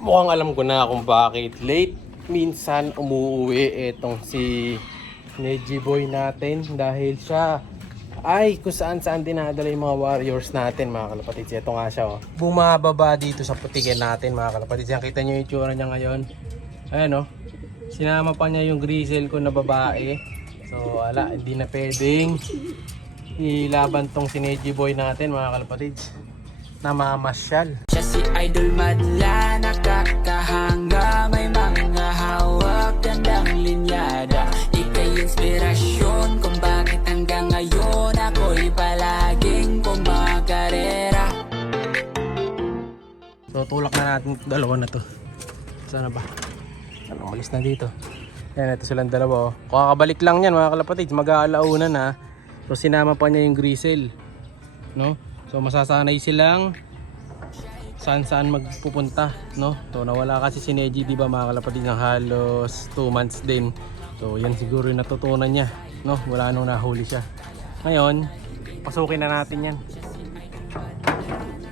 Mukhang alam ko na kung bakit late minsan umuwi etong si Neji Boy natin dahil siya ay kung saan saan dinadala yung mga warriors natin mga kalapatids. Ito nga siya oh. Bumababa dito sa putikin natin mga kalapatids. Yan, kita nyo yung itsura niya ngayon. Ayan oh. Sinama pa niya yung grizzle ko na babae. So wala, hindi na pwedeng ilaban tong si Neji Boy natin mga kalapatids. Namamasyal. Siya si Idol Madla, nakakahanga, may mga hawak, gandang linyada. Ika'y inspirasyon kung bakit hanggang ngayon ako'y palaging kumakarera. So tulak na natin dalawa na to. Sana ba? Ano, umalis na dito. Yan, ito silang dalawa oh. Kakabalik lang yan mga kalapatids, mag-aalauna na. So sinama pa niya yung grizzle, no? So masasanay silang saan magpupunta, no? So nawala kasi si Neji, di ba mga kalapatids, ng halos 2 months din. So yan siguro yung natutunan niya, no? Wala nung nahuli siya. Ngayon, pasukin na natin yan.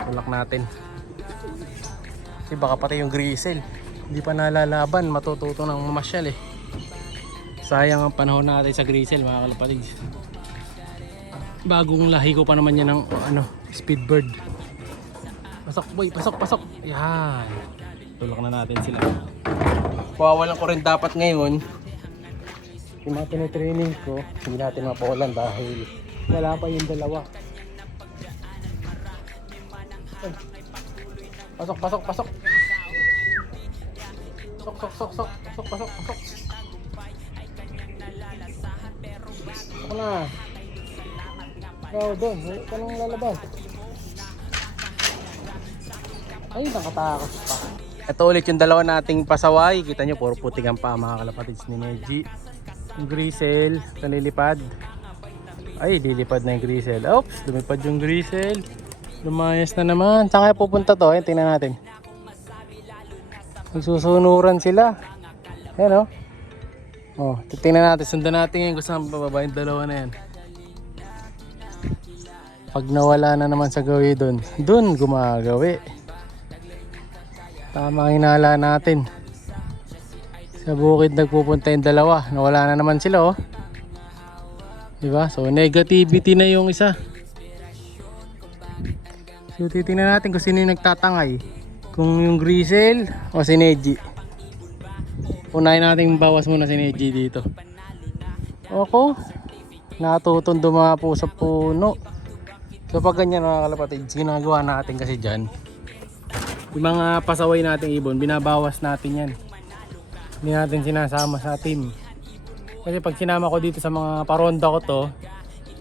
Tulak natin. Kasi baka pati yung grizzle hindi pa nalalaban, matututo ng mamasyal eh. Sayang ang panahon natin sa grizzle mga kalapatids. Bagong lahi ko pa naman yan ng speedbird. Pasok boy, pasok. Yan. Tulak na natin sila. Pawawalan ko rin dapat ngayon yung mga tinitraining ko. Hindi natin mapawalan dahil wala pa yung dalawa. Ay. Pasok. Pasok. Ako na. Ikaw doon, huwag ka nang lalabas. Ay, nakatakot pa. Ito ulit yung dalawa nating pasaway. Kita nyo, puro puting ang paa mga kalapatids ni Neji. Yung grizzle, nalilipad. Ay, lilipad na yung grizzle. Oops, lumipad yung grizzle. Lumayas na naman. Saan kaya pupunta to? Ayun, tingnan natin. Nagsusunuran sila. Ayan o. Oh, titingnan natin, sundan natin ngayon kung saan bababa yung dalawa na yan. Pag nawala na naman sa gawi doon gumagawi. Tama ang hinala natin. Sa bukid nagpupunta yung dalawa. Nawala na naman sila oh. Diba? So negativity na yung isa. So titingnan natin kung sino yung nagtatangay. Kung yung grizzle o si Neji. Unahin natin bawas muna si Neji dito. Ako, natutong dumapo sa puno. So pag ganyan mga kalapatids, ginagawa natin kasi dyan, yung mga pasaway nating ibon, binabawas natin yan. Hindi natin sinasama sa team. Kasi pag sinama ko dito sa mga paronda ko to,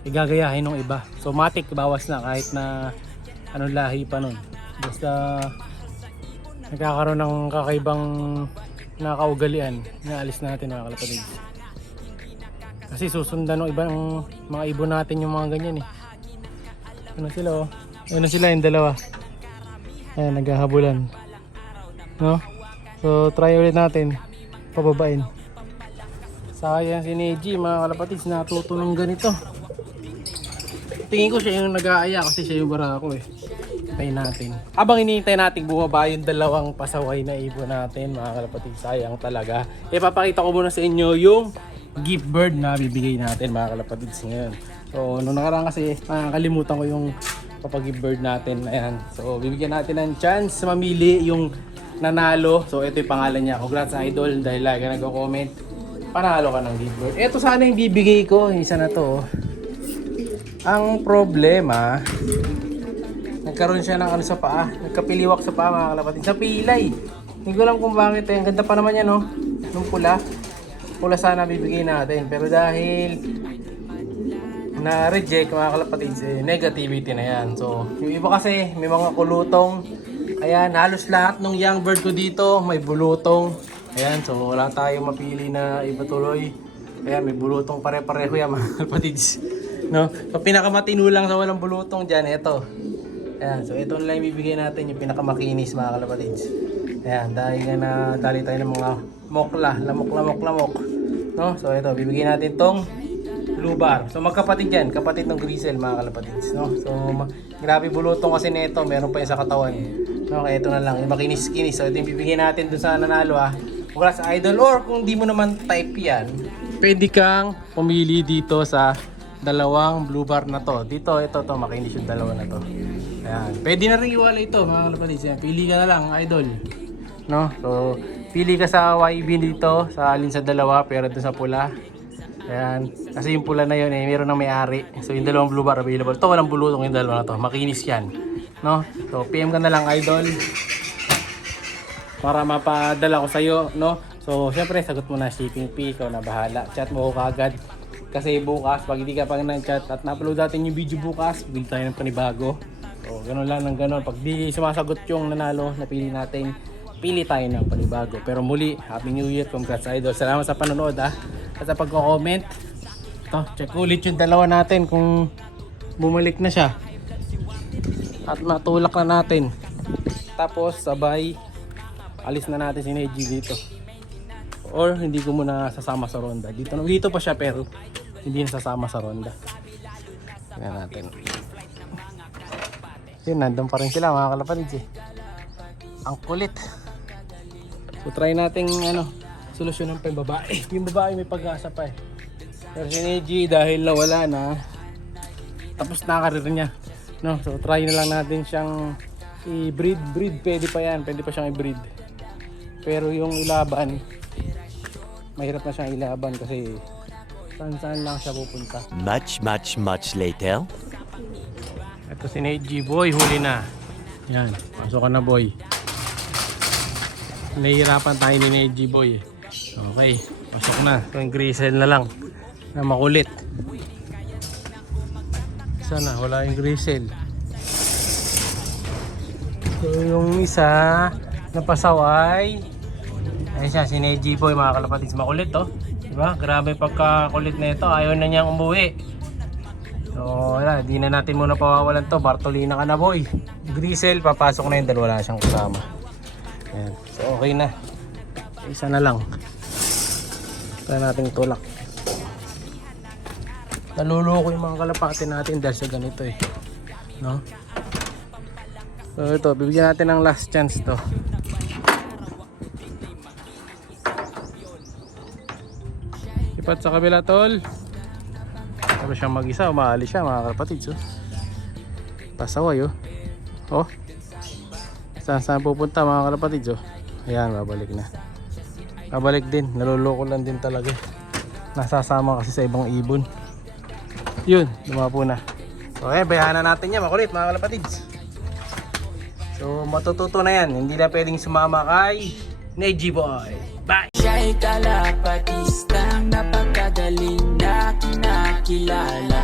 igagayahin ng iba. So matik bawas na kahit na anong lahi pa nun. Basta nagkakaroon ng kakaibang nakaugalian, inaalis natin mga kalapatids. Kasi susundan ng ibang mga ibon natin yung mga ganyan eh. Ano sila oh? Ano sila yung dalawa? Ayan, naghahabulan. No? So try ulit natin pababain. Sayang si Neji mga kalapatids, natuto ng ganito. Tingin ko siya yung nag-aaya kasi siya yung barako eh. Hintayin natin. Habang hinihintay natin bumaba yung dalawang pasaway na ibon natin mga kalapatids, sayang talaga. Ipapakita ko muna sa inyo yung gift bird na bibigay natin mga kalapatids ngayon. So nung nakaraan kasi nakakalimutan ko yung papag-gift bird natin. Ayan. So bibigyan natin ng chance mamili yung nanalo. So ito yung pangalan niya. Congrats Idol dahil lagi ka nagko-comment. Panalo ka ng gift bird. Ito sana yung bibigay ko. Isa na to. Ang problema, nagkaroon siya ng ano sa paa. Nagkapiliwak sa paa mga kalapatids. Sa pilay. Hindi ko alam kung bakit eh. Ang ganda pa naman yan no. Nung pula. Pula sana bibigay natin. Pero dahil na-reject mga kalapatids, eh, negativity na yan. So, yung iba kasi may mga kulutong. Ayan, halos lahat ng young bird ko dito may bulutong. Ayan, so wala tayong mapili na iba tuloy. Ayan, may bulutong pare-pareho yan mga kalapatids. No? So, pinakamatino lang sa walang bulutong dyan, ito. Ayan, so ito lang ibibigay natin yung pinakamakinis mga kalapatids. Ayan, dahil nga na dali tayo ng mga mokla, lamok. No? So ito, bibigyan natin tong blue bar. So magkapatid yan, kapatid ng grizzle mga kalapatids, no? So grabe bulutong kasi nito, meron pa yung sa katawan. Okay, ito na lang. Yung makinis-kinis. So, ito yung bibigyan natin dun sa nanalo Mula sa idol. Or kung di mo naman type yan, pwede kang pumili dito sa dalawang blue bar na to. Dito, ito, makinis yung dalawa na to. Ayan. Pwede na rin iwala ito, mga kalapatids. Ayan. Pili ka na lang, idol. No? So, pili ka sa YB dito, sa alin sa dalawa, pero dun sa pula. Ayan. Kasi yung pula na yun, meron ng may-ari. So, yung dalawang blue bar available. Ito, walang bulutong yung dalawa na to. Makinis yan. No? So, PM ka na lang, idol. Para mapadala ko sa'yo, no? So, syempre, sagot mo na shipping fee. Ikaw na bahala. Chat mo ko kagad. Kasi bukas, pag hindi ka pang nag-chat at na-upload natin yung video bukas, bigil tayo ng panibago. So, ganun lang ng ganun. Pag di sumasagot yung nanalo, napili natin, pili tayo ng panibago. Pero muli, Happy New Year. Congrats, idol. Salamat sa panonood, At sa pagko-comment. Ito, check ulit yung dalawa natin kung bumalik na siya. At matulak na natin. Tapos, sabay, alis na natin si Neji dito. Or hindi ko muna sasama sa ronda. Dito pa siya pero hindi na sasama sa ronda. Tingnan natin. Yun, nandun pa rin sila mga kalapatids Ang kulit. So try natin solusyonan pa yung babae. Yung babae may pag-asa pa Pero si Neji dahil nawala na, tapos na karir niya. No, so try na lang natin siyang i-breed. Pwede pa siyang i-breed. Pero yung ilaban, mahirap na siyang ilaban kasi saan lang siya pupunta. Much later. Ito si Neji, boy, huli na. Yan, pasok ka na, boy. Nahihirapan tayo ni Neji, boy. Okay, pasok na. Ito yung grisel na lang na makulit. Sana wala yung grisel. So yung isa na pasaway, ayun siya, si Neji, boy, mga kalapatids. Makulit diba? Grabe pagkakulit na ito. Ayaw na niyang umuwi. So wala, di na natin muna pawawalan to. Bartolina ka na, boy. Grisel, papasok na yun dahil wala siyang kasama. Ayan. So okay na. Isa na lang. Kaya nating tulak. Naluloko yung mga kalapati natin dahil sa ganito no? So ito, bibigyan natin ng last chance to. Ipat sa kabila, tol. Tapos siyang mag-isa, umaalis siya mga kalapatids Pasaway Saan pupunta mga kalapatids Ayan, babalik na. Babalik din, naluloko lang din talaga. Nasasama kasi sa ibang ibon. Yun, lumapo na. So ayan, bayanan natin yan, makulit mga kalapatids. So matututo na yan, hindi na pwedeng sumama kay Neji, boy. Bye! Siya'y kalapatistang napakagaling na kinakilala.